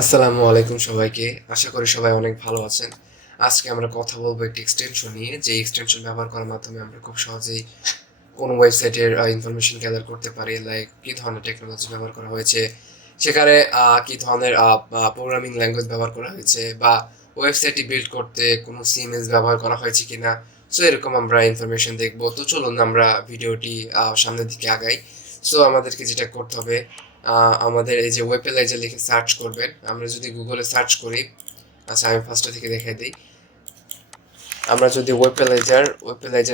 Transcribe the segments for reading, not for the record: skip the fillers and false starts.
আসসালামু আলাইকুম সবাইকে। আশা করি সবাই অনেক ভালো আছেন। আজকে আমরা কথা বলবো একটি এক্সটেনশন নিয়ে, যে এক্সটেনশন ব্যবহার করার মাধ্যমে আমরা খুব সহজেই কোনো ওয়েবসাইটের ইনফরমেশন গ্যাদার করতে পারি। লাইক কী ধরনের টেকনোলজি ব্যবহার করা হয়েছে, সেখানে কী ধরনের প্রোগ্রামিং ল্যাঙ্গুয়েজ ব্যবহার করা হয়েছে, বা ওয়েবসাইটটি বিল্ড করতে কোনো সিএমএস ব্যবহার করা হয়েছে কিনা। সো এরকম আমরা ইনফরমেশন দেখবো। তো চলুন আমরা ভিডিওটি সামনের দিকে আগাই। সো আমাদেরকে যেটা করতে হবে, আমাদের এই যে ওয়েপালাইজার লিখে সার্চ করবেন। আমরা যদি গুগলে সার্চ করি, আচ্ছা আমি ফার্স্টে থেকে দেখাই দিই। আমরা যদি ওয়েপালাইজার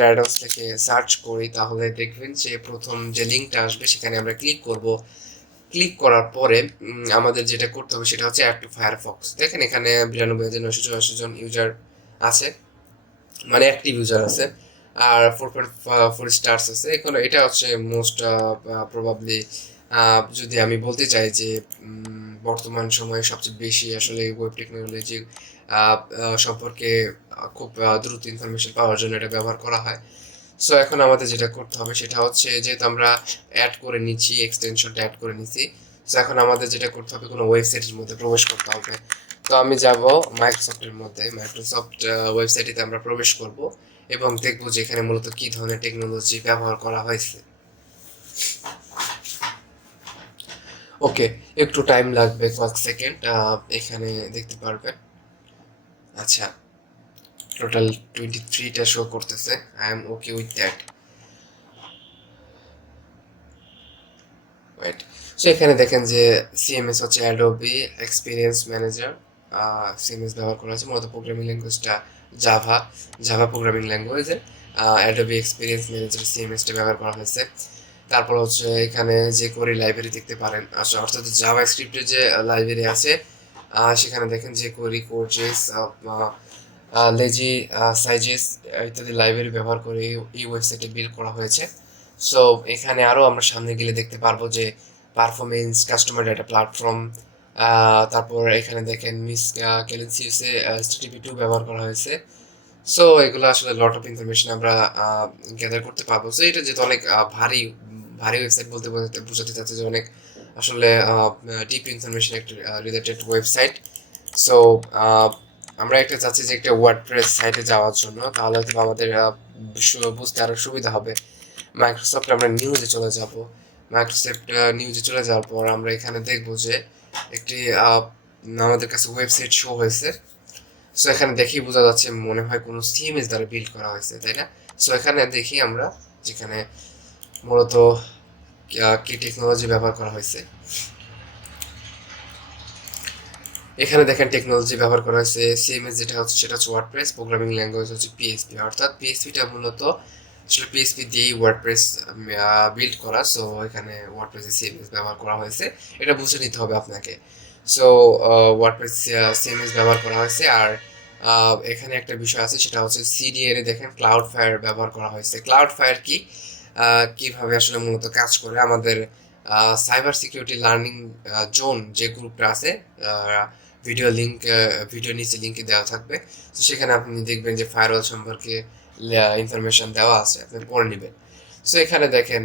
অ্যাডভান্স লিখে সার্চ করি, তাহলে দেখবেন যে প্রথম যে লিঙ্কটা আসবে সেখানে আমরা ক্লিক করব। ক্লিক করার পরে আমাদের যেটা করতে হবে সেটা হচ্ছে অ্যাড টু ফায়ারফক্স। দেখেন এখানে 92,984 জন ইউজার আছে, মানে অ্যাক্টিভ ইউজার আছে, আর 4.4 স্টার্স আছে। এখন এটা হচ্ছে মোস্ট প্রবাবলি, যদি আমি বলতে চাই যে বর্তমান সময়ে সবচেয়ে বেশি আসলে ওয়েব টেকনোলজি সম্পর্কে খুব দ্রুত ইনফরমেশন পাওয়ার জন্য এটা ব্যবহার করা হয়। সো এখন আমাদের যেটা করতে হবে সেটা হচ্ছে, যেহেতু আমরা অ্যাড করে নিচ্ছি, এক্সটেনশনটা অ্যাড করে নিচ্ছি, সো এখন আমাদের যেটা করতে হবে, কোনো ওয়েবসাইটের মধ্যে প্রবেশ করতে হবে। তো আমি যাব মাইক্রোসফটের মধ্যে, মাইক্রোসফট ওয়েবসাইটে আমরা প্রবেশ করব এবং দেখব যে এখানে মূলত কী ধরনের টেকনোলজি ব্যবহার করা হয়েছে। ওকে, একটু টাইম লাগবে, কয়েক সেকেন্ড, এখানে দেখতে পারবেন। আচ্ছা, টোটাল 23টা শো করতেছে। I am okay with that. Wait. So এখানে দেখেন যে সিএমএস হচ্ছে অ্যাডোবি এক্সপিরিয়েন্স ম্যানেজার। সিএমএস ব্যবহার করা হচ্ছে, মূলত প্রোগ্রামিং ল্যাঙ্গুয়েজটা জাভা, জাভা প্রোগ্রামিং ল্যাঙ্গুয়েজের অ্যাডোবি এক্সপিরিয়েন্স ম্যানেজার সিএমএসটা ব্যবহার করা হয়েছে। তারপর হচ্ছে এখানে যে কোরি লাইব্রেরি দেখতে পারেন, আচ্ছা অর্থাৎ জাভা স্ক্রিপ্টের যে লাইব্রেরি আছে, সেখানে দেখেন যে কোরি, কোরজেস, লেজি, সাইজেস ইত্যাদি লাইব্রেরি ব্যবহার করে এই ওয়েবসাইটে বিল্ড করা হয়েছে। সো এখানে আরও আমরা সামনে গেলে দেখতে পারবো যে পারফরমেন্স, কাস্টমার ডেটা প্ল্যাটফর্ম, তারপর এখানে দেখেন মিস ক্যালেন্সিউসে HTTP2 ব্যবহার করা হয়েছে। সো এগুলো আসলে লট অফ ইনফরমেশন আমরা গ্যাদার করতে পারবো। সো এটা যেহেতু অনেক ভারী ভারী ওয়েবসাইট, বলতে বলতে বোঝাতে চাচ্ছে যে অনেক আসলে ডিপ ইনফরমেশন একটা রিলেটেড ওয়েবসাইট। সো আমরা একটা চাচ্ছি যে একটা ওয়ার্ডপ্রেস সাইটে যাওয়ার জন্য, তাহলে হয়তো আমাদের বুঝতে আরও সুবিধা হবে। মাইক্রোসফট আমরা নিউজে চলে যাব। মাইক্রোসফট নিউজে চলে যাওয়ার পর আমরা এখানে দেখব যে একটি আমাদের কাছে ওয়েবসাইট শো হয়েছে। সো এখানে দেখি বোঝা যাচ্ছে মনে হয় কোনো সিএমএস দ্বারা বিল্ড করা হয়েছে, তাই না? সো এখানে দেখি আমরা যেখানে মূলত কি টেকনোলজি ব্যবহার করা হয়েছে। এখানে দেখেন টেকনোলজি ব্যবহার করা হয়েছে সিএমএস, যেটা হচ্ছে সেটা হচ্ছে ওয়ার্ডপ্রেস, প্রোগ্রামিং ল্যাঙ্গুয়েজ হচ্ছে পিএইচপি। অর্থাৎ পিএইচপিটা মূলত আসলে পিএইচপি দিয়েই ওয়ার্ডপ্রেস বিল্ড করা। সো এখানে ওয়ার্ডপ্রেসে সিএমএস ব্যবহার করা হয়েছে, এটা বুঝে নিতে হবে আপনাকে। সো ওয়ার্ডপ্রেস সিএমএস ব্যবহার করা হয়েছে। আর এখানে একটা বিষয় আছে, সেটা হচ্ছে সিডিএর এ দেখেন ক্লাউড ফায়ার ব্যবহার করা হয়েছে। ক্লাউড ফায়ার কি, কিভাবে আসলে মূলত কাজ করে, আমাদের সাইবার সিকিউরিটি লার্নিং জোন যে গ্রুপটা আছে, ভিডিও নিচে লিঙ্কে দেওয়া থাকবে। তো সেখানে আপনি দেখবেন যে ফায়ারওয়াল সম্পর্কে ইনফরমেশন দেওয়া আছে, আপনি পড়ে নেবেন। সো এখানে দেখেন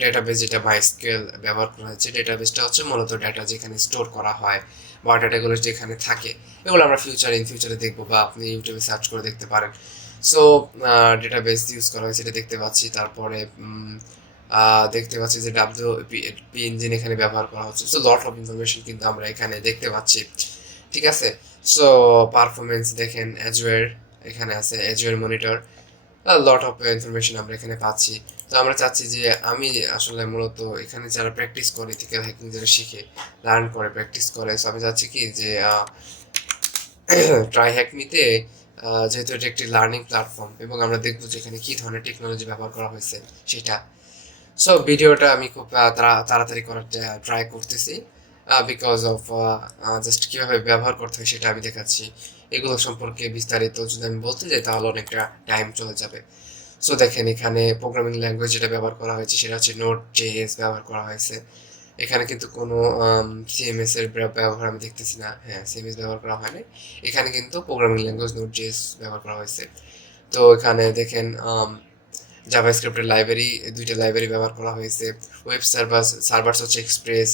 ডেটাবেস, যেটা মাইস্কেল ব্যবহার করা হয়েছে। ডেটাবেসটা হচ্ছে মূলত ডেটা যেখানে স্টোর করা হয় বা ডেটাগুলো যেখানে থাকে, এগুলো আমরা ফিউচারে দেখবো, বা আপনি ইউটিউবে সার্চ করে দেখতে পারেন। সো ডেটাবেস ইউজ করা হয়েছে, এটা দেখতে পাচ্ছি। তারপরে দেখতে পাচ্ছি যে পি ইঞ্জিন এখানে ব্যবহার করা হচ্ছে। সো লট অফ ইনফরমেশন কিন্তু আমরা এখানে দেখতে পাচ্ছি, ঠিক আছে? সো পারফরমেন্স দেখেন অ্যাজুয়ার, এখানে আছে অ্যাজুয়ার মনিটর, লট অফ ইনফরমেশন আমরা এখানে পাচ্ছি। তো আমরা চাচ্ছি যে আমি আসলে মূলত এখানে যারা প্র্যাকটিস করে, ইথিক্যাল হ্যাকিং যারা শিখে, লার্ন করে, প্র্যাকটিস করে, সো আমি চাচ্ছি কি যে ট্রাই হ্যাক মিতে, যেহেতু এটা একটি লার্নিং প্ল্যাটফর্ম, এবং আমরা দেখবো যে এখানে কী ধরনের টেকনোলজি ব্যবহার করা হয়েছে সেটা। সো ভিডিওটা আমি খুব তাড়াতাড়ি করার ট্রাই করতেছি, বিকজ অফ জাস্ট কীভাবে ব্যবহার করতে হয় সেটা আমি দেখাচ্ছি। এগুলো সম্পর্কে বিস্তারিত যদি আমি বলতে যাই তাহলে অনেকটা টাইম চলে যাবে। সো দেখেন এখানে প্রোগ্রামিং ল্যাঙ্গুয়েজ যেটা ব্যবহার করা হয়েছে সেটা হচ্ছে Node.js ব্যবহার করা হয়েছে। এখানে কিন্তু কোনো সিএমএস এর ব্যবহার আমি দেখতেছি না। হ্যাঁ, সিএমএস ব্যবহার করা হয়নি। এখানে কিন্তু প্রোগ্রামিং ল্যাঙ্গুয়েজ Node.js ব্যবহার করা হয়েছে। তো এখানে দেখেন জাভাস্ক্রিপ্টের লাইব্রেরি, দুইটা লাইব্রেরি ব্যবহার করা হয়েছে। ওয়েব সার্ভার হচ্ছে এক্সপ্রেস,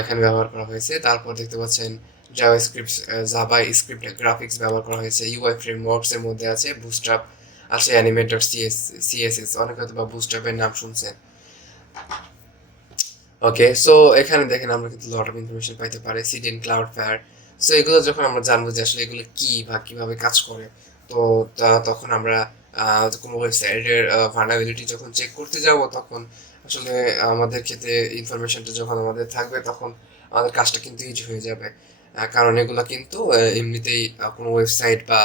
এখানে ব্যবহার করা হয়েছে। তারপর দেখতে পাচ্ছেন জাভা স্ক্রিপ্ট গ্রাফিক্স ব্যবহার করা হয়েছে। ইউআই ফ্রেমওয়ার্কস এর মধ্যে আছে বুটস্ট্র্যাপ, আছে অ্যানিমেটর, সিএসএস, অনেকে হয়তো বা বুটস্ট্র্যাপের নাম শুনছেন। ওকে, সো এখানে দেখেন আমরা কিন্তু লট অফ ইনফরমেশন পাইতে পারি, সিডেন ক্লাউড ফায়ার। সো এগুলো যখন আমরা জানবো যে আসলে এগুলো কি বা কিভাবে কাজ করে, তো তখন আমরা কোনো ওয়েবসাইটের ভার্নাবিলিটি যখন চেক করতে যাব, তখন আসলে আমাদের ক্ষেত্রে ইনফরমেশনটা যখন আমাদের থাকবে, তখন আমাদের কাজটা কিন্তু ইজি হয়ে যাবে। কারণ এগুলো কিন্তু এমনিতেই কোনো ওয়েবসাইট বা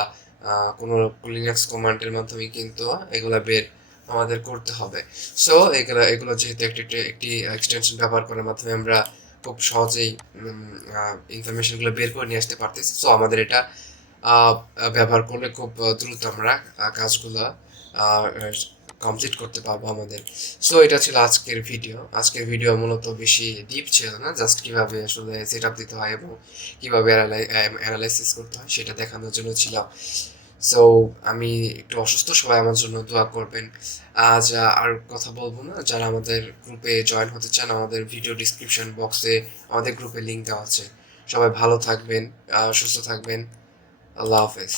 কোনো লিনাক্স কমান্ডের মাধ্যমে কিন্তু এগুলা বের আমাদের করতে হবে। সো এগুলো এগুলো যেহেতু একটি একটি এক্সটেনশন ব্যবহার করার মাধ্যমে আমরা খুব সহজেই ইনফরমেশনগুলো বের করে নিয়ে আসতে পারতেছি। সো আমাদের এটা ব্যবহার করলে খুব দ্রুত আমরা কাজগুলো কমপ্লিট করতে পারবো আমাদের। সো এটা ছিল আজকের ভিডিও। আজকের ভিডিও মূলত বেশি ডিপ ছিল না, জাস্ট কিভাবে আসলে সেট আপ দিতে হয় এবং কিভাবে অ্যানালাইসিস করতে হয় সেটা দেখানোর জন্য ছিল। সো আমি একটু অসুস্থ, সবাই আমার জন্য দোয়া করবেন। আজ আর কথা বলবো না। যারা আমাদের গ্রুপে জয়েন হতে চান, আমাদের ভিডিও ডিসক্রিপশন বক্সে আমাদের গ্রুপে লিঙ্ক দেওয়া আছে। সবাই ভালো থাকবেন, সুস্থ থাকবেন। আল্লাহ হাফেজ।